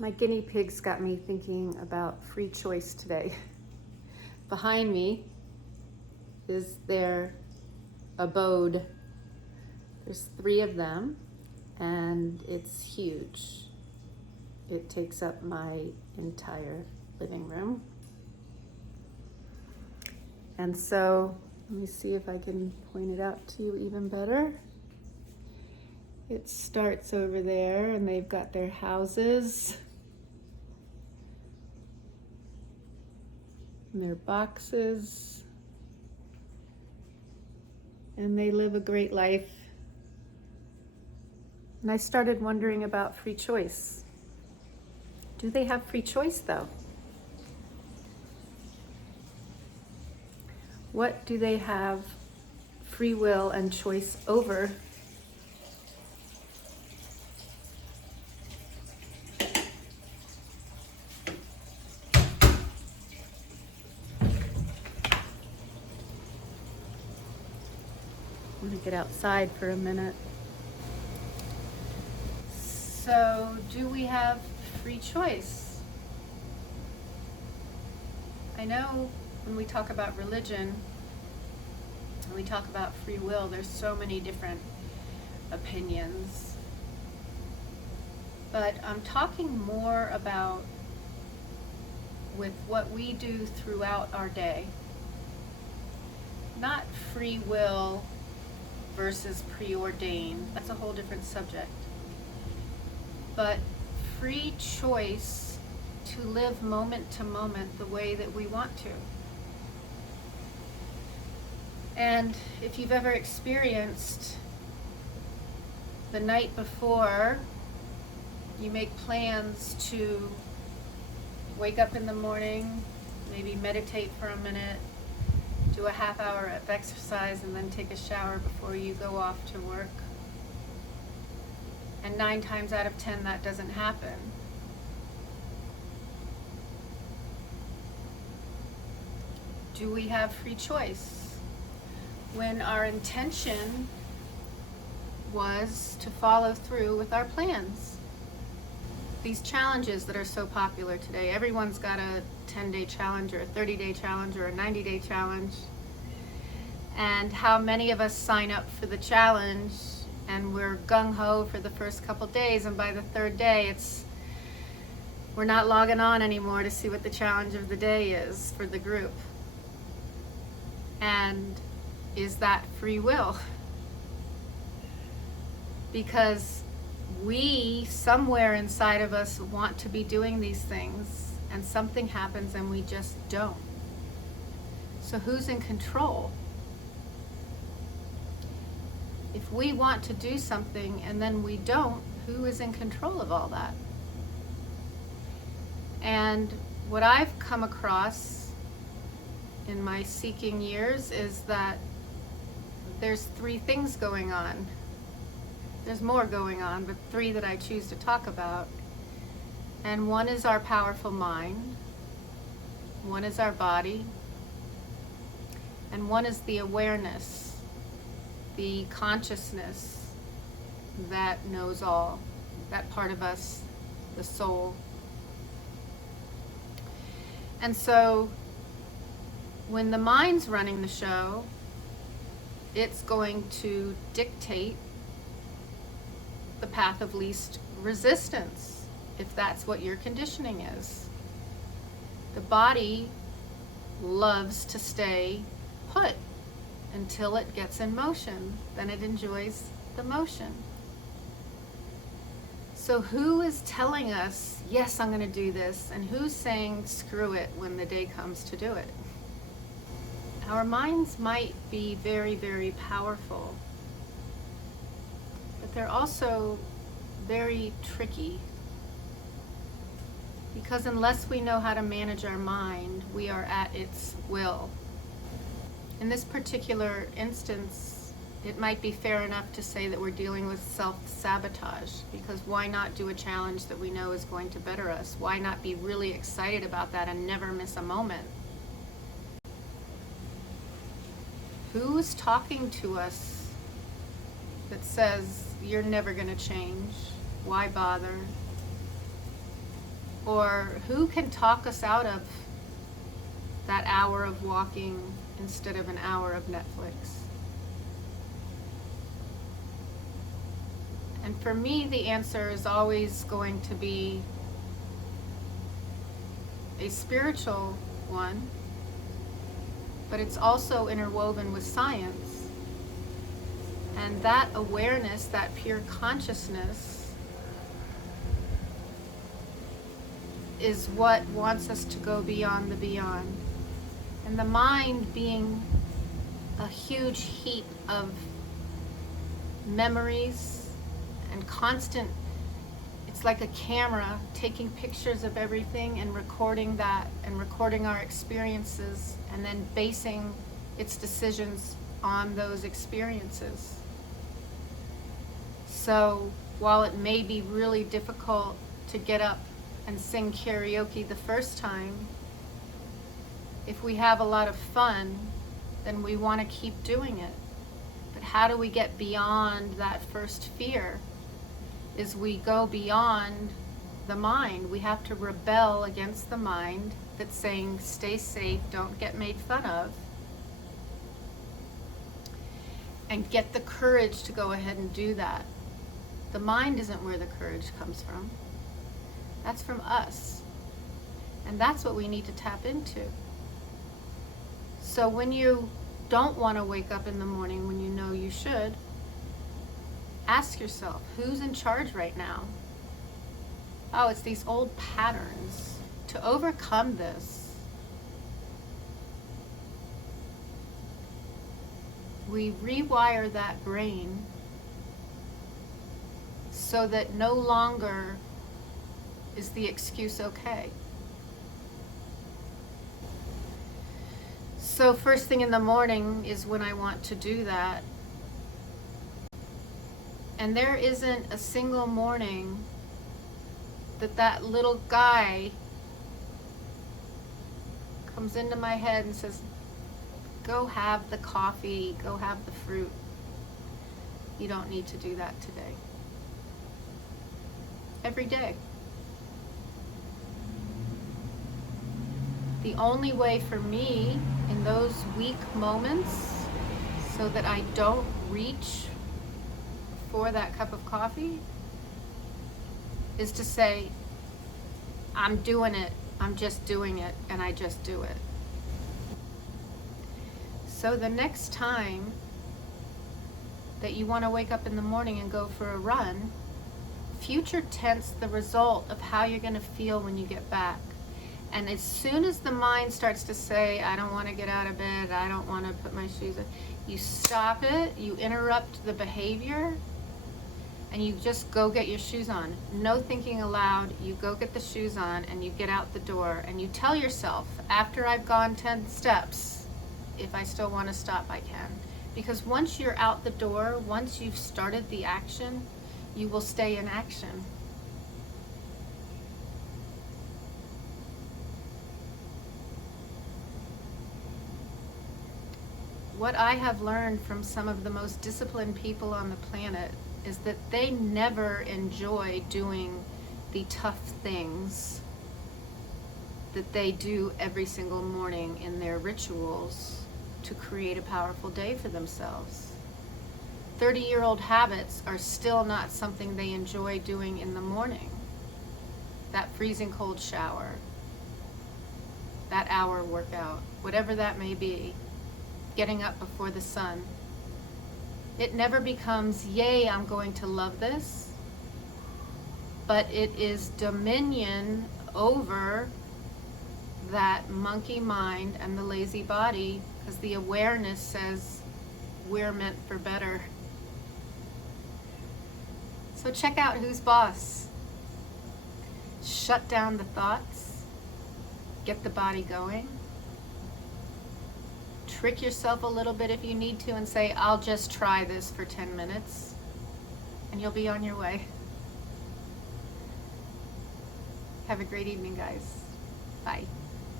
My guinea pigs got me thinking about free choice today. Behind me is their abode. There's 3 of them, and it's huge. It takes up my entire living room. And so, let me see if I can point it out to you even better. It starts over there, and they've got their houses and their boxes, and they live a great life. And I started wondering about free choice. Do they have free choice though? What do they have free will and choice over? I'm gonna get outside for a minute. So, do we have free choice? I know when we talk about religion and we talk about free will, there's so many different opinions. But I'm talking more about with what we do throughout our day. Not free will versus preordained. That's a whole different subject. But free choice to live moment to moment the way that we want to. And if you've ever experienced the night before, you make plans to wake up in the morning, maybe meditate for a minute, do a half hour of exercise, and then take a shower before you go off to work. And 9 times out of 10, that doesn't happen. Do we have free choice? When our intention was to follow through with our plans. These challenges that are so popular today, everyone's got a 10-day challenge or a 30-day challenge or a 90-day challenge. And how many of us sign up for the challenge and we're gung-ho for the first couple days, and by the 3rd day we're not logging on anymore to see what the challenge of the day is for the group. And is that free will? Because we, somewhere inside of us, want to be doing these things, and something happens and we just don't. So who's in control? If we want to do something and then we don't, who is in control of all that? And what I've come across in my seeking years is that there's 3 things going on. There's more going on, but 3 that I choose to talk about. And one is our powerful mind, one is our body, and one is the awareness, the consciousness that knows all, that part of us, the soul. And so when the mind's running the show, it's going to dictate the path of least resistance, if that's what your conditioning is. The body loves to stay put until it gets in motion. Then it enjoys the motion. So who is telling us, yes, I'm going to do this, and who's saying screw it when the day comes to do it? Our minds might be very, very powerful, but they're also very tricky, because unless we know how to manage our mind, we are at its will. In this particular instance, it might be fair enough to say that we're dealing with self-sabotage, because why not do a challenge that we know is going to better us? Why not be really excited about that and never miss a moment? Who's talking to us that says, you're never going to change? Why bother? Or who can talk us out of that hour of walking instead of an hour of Netflix? And for me, the answer is always going to be a spiritual one, but it's also interwoven with science. And that awareness, that pure consciousness, is what wants us to go beyond the beyond. And the mind being a huge heap of memories and constant, it's like a camera taking pictures of everything and recording that and recording our experiences and then basing its decisions on those experiences. So while it may be really difficult to get up and sing karaoke the first time, if we have a lot of fun, then we want to keep doing it. But how do we get beyond that first fear? Is we go beyond the mind. We have to rebel against the mind that's saying, stay safe, don't get made fun of, and get the courage to go ahead and do that. The mind isn't where the courage comes from. That's from us. And that's what we need to tap into. So when you don't want to wake up in the morning when you know you should, ask yourself, who's in charge right now? Oh, it's these old patterns. To overcome this, we rewire that brain so that no longer is the excuse okay. So first thing in the morning is when I want to do that. And there isn't a single morning that little guy comes into my head and says, go have the coffee, go have the fruit. You don't need to do that today. Every day. The only way for me in those weak moments so that I don't reach for that cup of coffee is to say, I'm doing it, I'm just doing it, and I just do it. So the next time that you want to wake up in the morning and go for a run, future tense the result of how you're going to feel when you get back. And as soon as the mind starts to say, I don't want to get out of bed, I don't want to put my shoes on, you stop it, you interrupt the behavior, and you just go get your shoes on. No thinking aloud, you go get the shoes on and you get out the door and you tell yourself, after I've gone 10 steps, if I still want to stop, I can. Because once you're out the door, once you've started the action, you will stay in action. What I have learned from some of the most disciplined people on the planet is that they never enjoy doing the tough things that they do every single morning in their rituals to create a powerful day for themselves. 30-year-old habits are still not something they enjoy doing in the morning. That freezing cold shower, that hour workout, whatever that may be, getting up before the sun. It never becomes, yay, I'm going to love this, but it is dominion over that monkey mind and the lazy body, because the awareness says we're meant for better. So check out who's boss. Shut down the thoughts, get the body going. Trick yourself a little bit if you need to and say, I'll just try this for 10 minutes, and you'll be on your way. Have a great evening, guys. Bye.